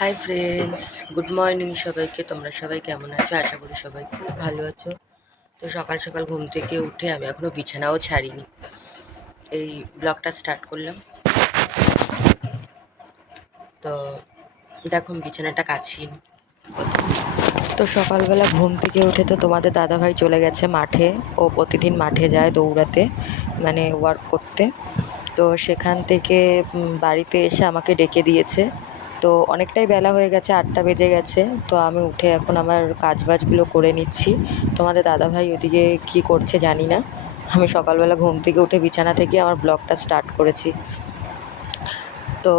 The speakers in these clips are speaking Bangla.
হাই ফ্রেন্ডস গুড মর্নিং সবাইকে। তোমরা সবাই কেমন আছো? আশা করি সবাই খুব ভালো আছো। তো সকাল সকাল ঘুম থেকে উঠে আমি এখনও বিছানাও ছাড়িনি। এই ব্লগটা স্টার্ট করলাম। তো দেখো বিছানাটা কাছিয়ে তো সকালবেলা ঘুম থেকে উঠে তো তোমাদের দাদাভাই চলে গেছে মাঠে। ও প্রতিদিন মাঠে যায় দৌড়াতে মানে ওয়ার্ক করতে। তো সেখান থেকে বাড়িতে এসে আমাকে ডেকে দিয়েছে। তো অনেকটাই বেলা হয়ে গেছে, আটটা বেজে গেছে। তো আমি উঠে এখন আমার কাজবাজগুলো করে নিচ্ছি। তোমাদের দাদাভাই ওদিকে কী করছে জানি না। আমি সকালবেলা ঘুম থেকে উঠে বিছানা থেকে আমার ব্লগটা স্টার্ট করেছি। তো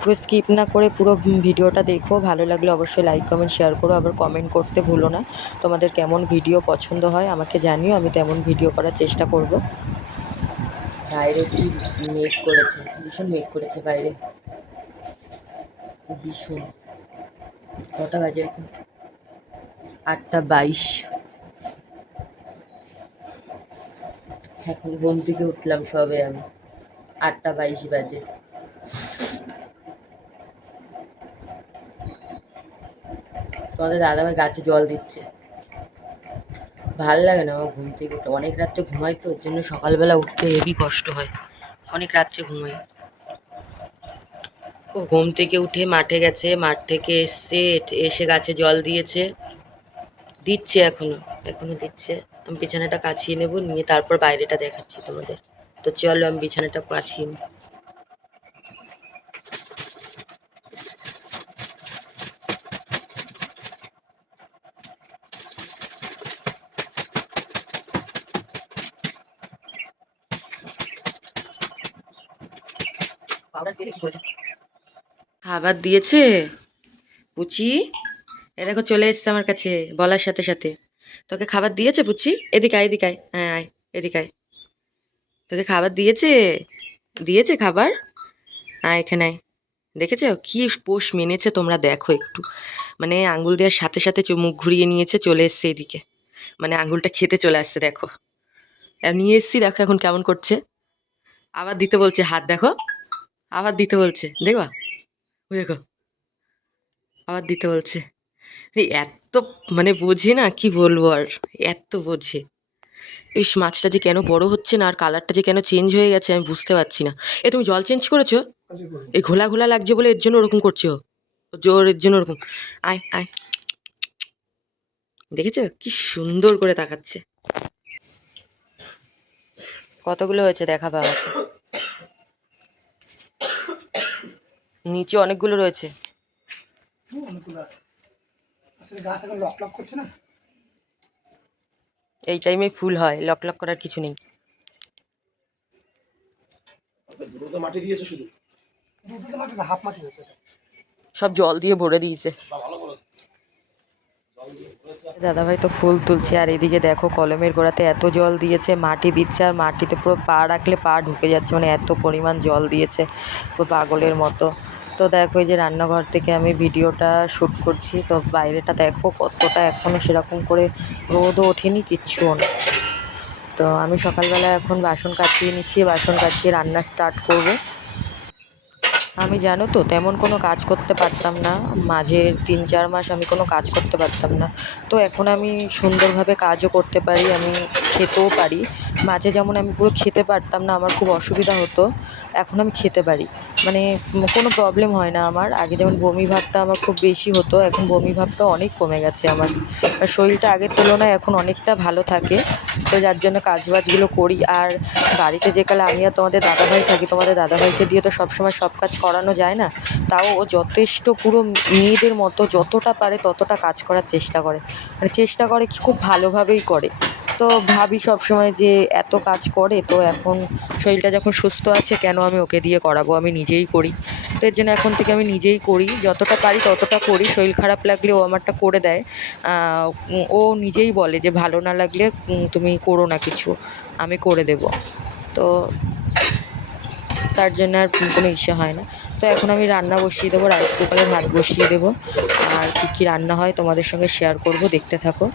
পুরো স্কিপ না করে পুরো ভিডিওটা দেখো। ভালো লাগলে অবশ্যই লাইক কমেন্ট শেয়ার করো। আবার কমেন্ট করতে ভুলো না। তোমাদের কেমন ভিডিও পছন্দ হয় আমাকে জানিও। আমি তেমন ভিডিও করার চেষ্টা করব। বাইরে কি মেঘ করেছে? ভীষণ মেঘ করেছে বাইরে। ভীষণ। কটা বাজে এখন। আটটা বাইশ। এখন ঘুম থেকে উঠলাম সবে আমি। আটটা বাইশ বাজে। তোমাদের দাদাভাই গাছে জল দিচ্ছে। ভালো লাগে না আমার ঘুম থেকে উঠে। অনেক রাত্রে ঘুমাই তো, ওর জন্য সকালবেলা উঠতে হেভি কষ্ট হয়। অনেক রাত্রে ঘুমাই। ঘুম থেকে উঠে মাঠে গেছে, মাঠ থেকে এসছে এসে গাছে জল দিয়েছে। দিচ্ছে এখনও এখনও দিচ্ছে। আমি বিছানাটা কাছিয়ে নেব, নিয়ে তারপর বাইরেটা দেখাচ্ছি তোমাদের। তো চলো আমি বিছানাটা কাছিয়ে নিই খাবার দিয়েছে? পুচি, এ দেখো চলে এসছে আমার কাছে, বলার সাথে সাথে। তোকে খাবার দিয়েছে পুচি? এদিকে আয় এদিকে আয়। হ্যাঁ আয়, এদিকে আয়। তোকে খাবার দিয়েছে? দিয়েছে খাবার? আয়, এখানে আয়। দেখেছ? কি পোষ মেনেছে তোমরা দেখো একটু। মানে আঙ্গুল দেওয়ার সাথে সাথে মুখ ঘুরিয়ে নিয়েছে, চলে এসছে এদিকে। মানে আঙ্গুলটা খেতে চলে আসছে, দেখো। নিয়ে এসছি, দেখো এখন কেমন করছে। আবার দিতে বলছে, হাত দেখো। আবার দিতে বলছে, দেখবা? ওই দেখো। আবার দিতে বলছে। এই এত মানে বোঝে না কি বলব আর? এত বোঝে। ইস মাছটা যে কেন বড় হচ্ছে না আর কালারটা যে কেন চেঞ্জ হয়ে গেছে আমি বুঝতে পারছি না। এ তুমি জল চেঞ্জ করেছ? এই ঘোলা ঘোলা লাগছে বলে এর জন্য ওরকম করছ? জোর এর জন্য ওরকম। আয় আয়। দেখেছ? কি সুন্দর করে তাকাচ্ছে। কতগুলো হয়েছে দেখাবা আমাকে। নিচে অনেকগুলো রয়েছে। হুম, অনেকগুলো আছে। আসলে গাছ এখন লক লক করছে না? এই টাইমে ফুল হয় লক লক করার কিছু নেই। মাটি দিয়েছে শুধু। দুটো মাটি না হাফ মাটি সব জল দিয়ে ভরে দিয়েছে। দাদাভাই, তো ফুল তুলছে। আর এদিকে দেখো, কলমের গোড়াতে এত জল দিয়েছে, মাটি দিচ্ছে, আর মাটিতে পুরো পা রাখলে পা ঢুকে যাচ্ছে। মানে এত পরিমাণ জল দিয়েছে পুরো পাগলের মতো। তো দেখো, এই যে রান্নাঘর থেকে আমি ভিডিওটা শ্যুট করছি। তো বাইরেটা দেখো, কতটা এখনও সেরকম করে রোদও ওঠেনি কিচ্ছুও না। তো আমি সকালবেলা এখন বাসন কাচিয়ে নিচ্ছি, বাসন কাচিয়ে রান্না স্টার্ট করব। আমি জানো তো, তেমন কোনো কাজ করতে পারতাম না। মাঝের তিন, চার মাস আমি কোনো কাজ করতে পারতাম না। তো এখন আমি সুন্দরভাবে কাজও করতে পারি, আমি খেতেও পারি। মাঝে যেমন আমি পুরো খেতে পারতাম না, আমার খুব অসুবিধা হতো, এখন আমি খেতে পারি। মানে কোনো প্রবলেম হয় না আমার। আগে যেমন বমি ভাবটা আমার খুব বেশি হতো, এখন বমি ভাবটা অনেক কমে গেছে আমার। শরীরটা আগের তুলনায় এখন অনেকটা ভালো থাকে, তো যার জন্য কাজবাজগুলো করি। আর বাড়িতে যে কালে আমি আর তোমাদের দাদাভাই থাকি, তোমাদের দাদাভাইকে দিয়ে তো সবসময় সব কাজ করানো যায় না, তাও ও যথেষ্ট পুরো মেয়েদের মতো, যতটা পারে ততটা কাজ করার চেষ্টা করে। মানে চেষ্টা করে কি খুব ভালোভাবেই করে। তো ভাবি সবসময় যে এত কাজ করে, তো এখন শরীরটা যখন সুস্থ আছে, কেন আমি ওকে দিয়ে করাবো? আমি নিজেই করি। তো এর জন্য এখন থেকে আমি নিজেই করি। যতটা পারি ততটা করি। শরীর খারাপ লাগলে ও আমারটা করে দেয়। ও নিজেই বলে যে, ভালো না লাগলে তুমি করো না কিছু। আমি করে দেবো। তো তার জন্য আর কোনো ইচ্ছা হয় না। তো এখন আমি রান্না বসিয়ে দেবো, রাইস কুকারে ভাত বসিয়ে দেবো। আর কী কী রান্না হয় তোমাদের সঙ্গে শেয়ার করব, দেখতে থাকো।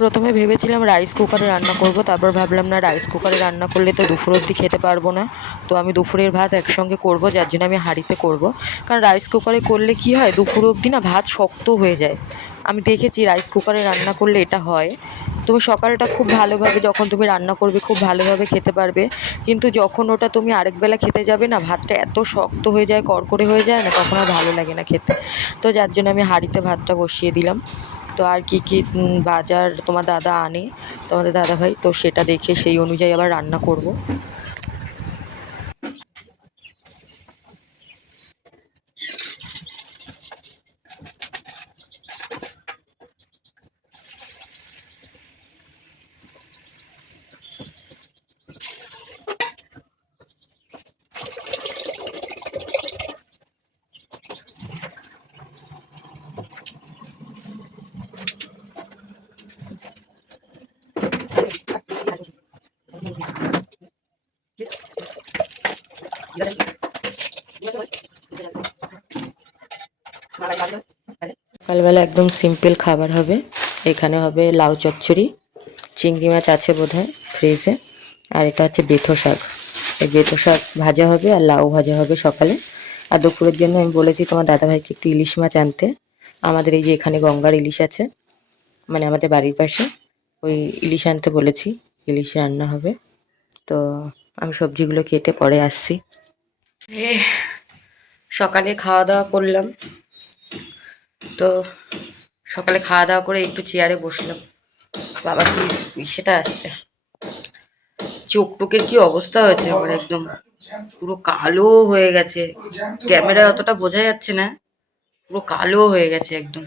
প্রথমে ভেবেছিলাম রাইস কুকারে রান্না করব, তারপর ভাবলাম, না রাইস কুকারে রান্না করলে তো দুপুর অবধি খেতে পারব না। তো আমি দুপুরের ভাত একসঙ্গে করব, যার জন্য আমি হাঁড়িতে করব। কারণ রাইস কুকারে করলে কি হয়, দুপুর অবধি না ভাত শক্ত হয়ে যায়। আমি দেখেছি রাইস কুকারে রান্না করলে এটা হয়। তুমি সকালটা খুব ভালোভাবে, যখন তুমি রান্না করবে, খুব ভালোভাবে খেতে পারবে। কিন্তু যখন ওটা তুমি আরেক বেলা খেতে যাবে না, ভাতটা এত শক্ত হয়ে যায়, কড়কড়ে হয়ে যায় না, তখন আর ভালো লাগে না খেতে। তো যার জন্য আমি হাঁড়িতে ভাতটা বসিয়ে দিলাম। তো আর কি কি বাজার তোমার দাদা আনে, তোমাদের দাদা ভাই তো সেটা দেখে সেই অনুযায়ী আবার রান্না করব। সকালবেলা একদম সিম্পল খাবার হবে। এখানে হবে লাউ চচ্চড়ি, চিংড়ি মাছ আছে বোধহয় ফ্রিজে আর এটা হচ্ছে বেথো শাক। এই বেথো শাক ভাজা হবে আর লাউ ভাজা হবে সকালে। আর দুপুরের জন্য আমি বলেছি তোমার দাদাভাইকে একটু ইলিশ মাছ আনতে। আমাদের এই যে এখানে গঙ্গার ইলিশ আছে মানে আমাদের বাড়ির পাশে, ওই ইলিশ আনতে বলেছি, ইলিশ রান্না হবে। তো আমি সবজিগুলো কেটে পরে আসছি। সকালে খাওয়া দাওয়া করলাম। তো সকালে খাওয়া দাওয়া করে একটু চেয়ারে বসলাম। বাবা কি সেটা আসছে। চোখ টোকের কি অবস্থা হয়েছে? আমার একদম পুরো কালো হয়ে গেছে। ক্যামেরা অতটা বোঝা যাচ্ছে না। পুরো কালো হয়ে গেছে একদম।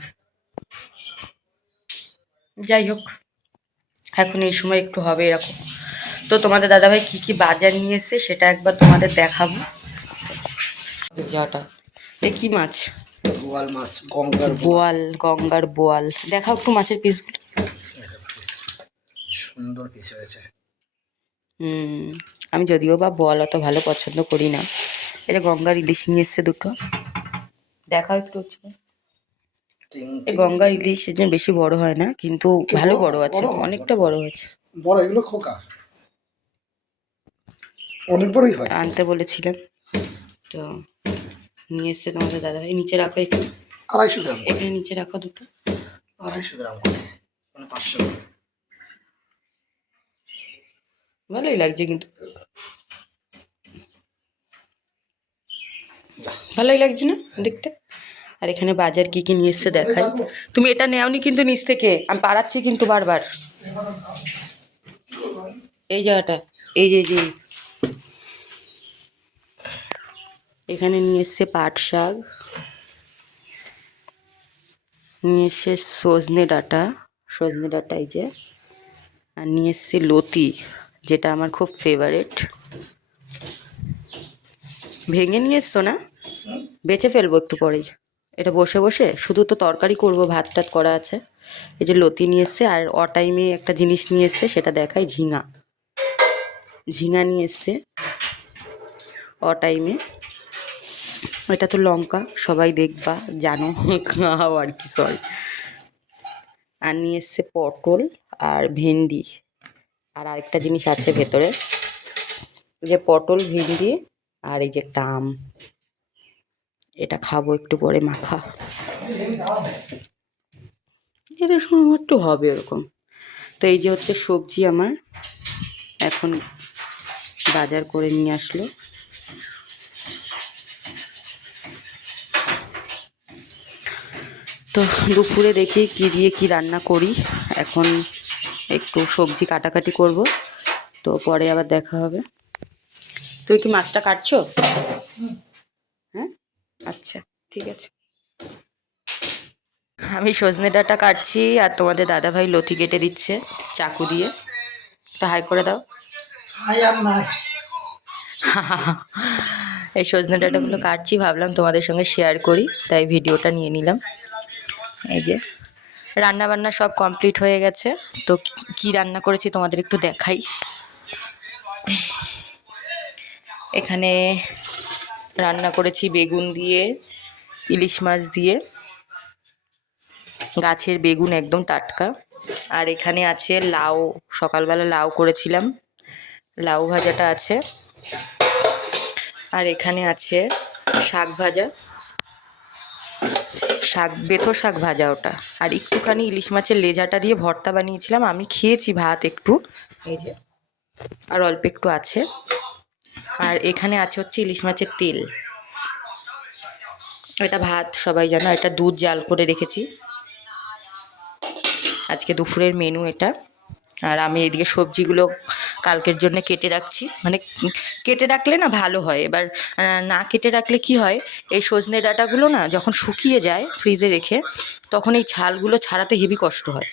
যাই হোক, এখন এই সময় একটু হবে এরকম। তো তোমাদের দাদাভাই কি কি বাজার নিয়ে এসছে সেটা একবার তোমাদের দেখাবো। যাটা। এ কি মাছ। বোয়াল মাছ গঙ্গার বোয়াল। গঙ্গার বোয়াল। দেখাও একটু মাছের পিসগুলো সুন্দর পিস হয়েছে। হুম আমি যদিও বা বোয়াল অত ভালো পছন্দ করি না। এটা গঙ্গার ইলিশ নিয়ে এসছে দুটো। দেখাও একটু। গঙ্গার ইলিশ এর জন্য বেশি বড় হয় না কিন্তু ভালো বড় আছে। অনেকটা বড় হয়েছে। বড় এগুলো খোকা। অনেক বড়ই হয়। আনতে বলেছিলাম। তো নিয়ে এসছে তোমাদের দাদা ভাই। নিচে রাখো একটু। আড়াইশো গ্রাম এখানে নিচে রাখো দুটো। আড়াইশো গ্রাম মানে পাঁচশো ভালোই লাগছে কিন্তু। ভালোই লাগছে না দেখতে? আর এখানে বাজার কি কি নিয়ে এসছে দেখাই। তুমি এটা নেওনি কিন্তু নিচ থেকে। আমি পাড়াচ্ছি কিন্তু বারবার। এই জায়গাটা। এই যে এই যে। এখানে নিয়ে এসছে পাট শাক। নিয়ে এসছে সজনে ডাঁটা সজনে ডাঁটা এই যে। আর নিয়ে এসছি লতি, যেটা আমার খুব ফেভারেট ভেঙে নিয়ে এসছো না? বেছে ফেলব একটু পরেই। এটা বসে বসে? শুধু তো তরকারি করব, ভাত টাত করা আছে। এই যে লতি নিয়ে এসছে, আর অ টাইমে একটা জিনিস নিয়ে এসছে, সেটা দেখায় ঝিঙা। ঝিঙা নিয়ে এসছে। অ টাইমে এটা তো লঙ্কা সবাই দেখবা জানো। খাও আর কি সরি আর নিয়ে এসছে পটল আর ভেন্ডি। আর আরেকটা জিনিস আছে ভেতরে। যে পটল ভেন্ডি আর এই যে একটা আম। এটা খাব একটু পরে মাখা। এটা সময় একটু হবে ওরকম। তো এই যে হচ্ছে সবজি আমার। এখন বাজার করে নিয়ে আসলো। তো দুপুরে দেখি কি দিয়ে কি রান্না করি। এখন একটু সবজি কাটাকাটি করব তো পরে আবার দেখা হবে। তুমি কি মাছটা কাটছো? হ্যাঁ? আচ্ছা ঠিক আছে। আমি সজনে ডাঁটা কাটছি আর তোমাদের দাদাভাই লতি কেটে দিচ্ছে চাকু দিয়ে। একটা হাই করে দাও। এই সজনে ডাঁটাগুলো কাটছি ভাবলাম তোমাদের সঙ্গে শেয়ার করি তাই ভিডিওটা নিয়ে নিলাম। এই যে। রান্না বান্না সব কমপ্লিট হয়ে গেছে। তো কি রান্না করেছি তোমাদের একটু দেখাই। এখানে রান্না করেছি বেগুন দিয়ে, ইলিশ মাছ দিয়ে। গাছের বেগুন একদম টাটকা। আর এখানে আছে লাউ। সকালবেলা লাউ করেছিলাম। লাউ ভাজাটা আছে। আর এখানে আছে শাক ভাজা। শাক, বেথো শাক ভাজা ওটা। আর একটুখানি ইলিশ মাছের লেজাটা দিয়ে ভর্তা বানিয়েছিলাম। আমি খেয়েছি ভাত একটু। এই যে, আর অল্প একটু আছে। আর এখানে আছে হচ্ছে ইলিশ মাছের তেল। এটা ভাত, সবাই জানো, এটা দুধ জাল করে রেখেছি। আজকে দুপুরের মেনু এটা। আর আমি এদিকে সবজিগুলো কালকের জন্য কেটে রাখছি। মানে কেটে রাখলে না ভালো হয়। এবার না কেটে রাখলে কি হয়? এই সজনে ডাঁটাগুলো না যখন শুকিয়ে যায় ফ্রিজে রেখে, তখন এই ছালগুলো ছাড়াতে হেভি কষ্ট হয়।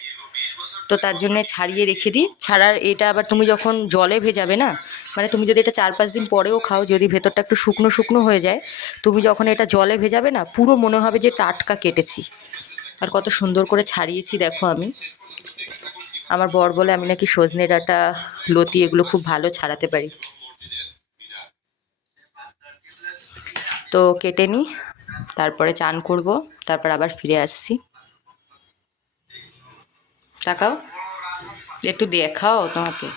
তো তার জন্য ছাড়িয়ে রেখে দিই। ছাড়ার এটা আবার তুমি যখন জলে ভেজাবে না মানে তুমি যদি এটা চার পাঁচ দিন পরেও খাও, যদি ভেতরটা একটু শুকনো শুকনো হয়ে যায়, তুমি যখন এটা জলে ভেজাবে না, পুরো মনে হবে যে টাটকা কেটেছি। আর কত সুন্দর করে ছাড়িয়েছি, দেখো আমি। আমার বর বলে আমি নাকি সজনে ডাঁটা, লতি এগুলো খুব ভালো ছাড়াতে পারি। তো কেটে নিই, তারপরে চান করব, তারপর আবার ফিরে আসছি। তাকাও, একটু দেখাও তোমাকে।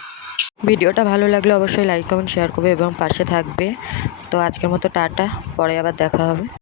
ভিডিওটা ভালো লাগলে অবশ্যই লাইক কমেন্ট শেয়ার করবে এবং পাশে থাকবে। তো আজকের মতো টাটা, পরে আবার দেখা হবে।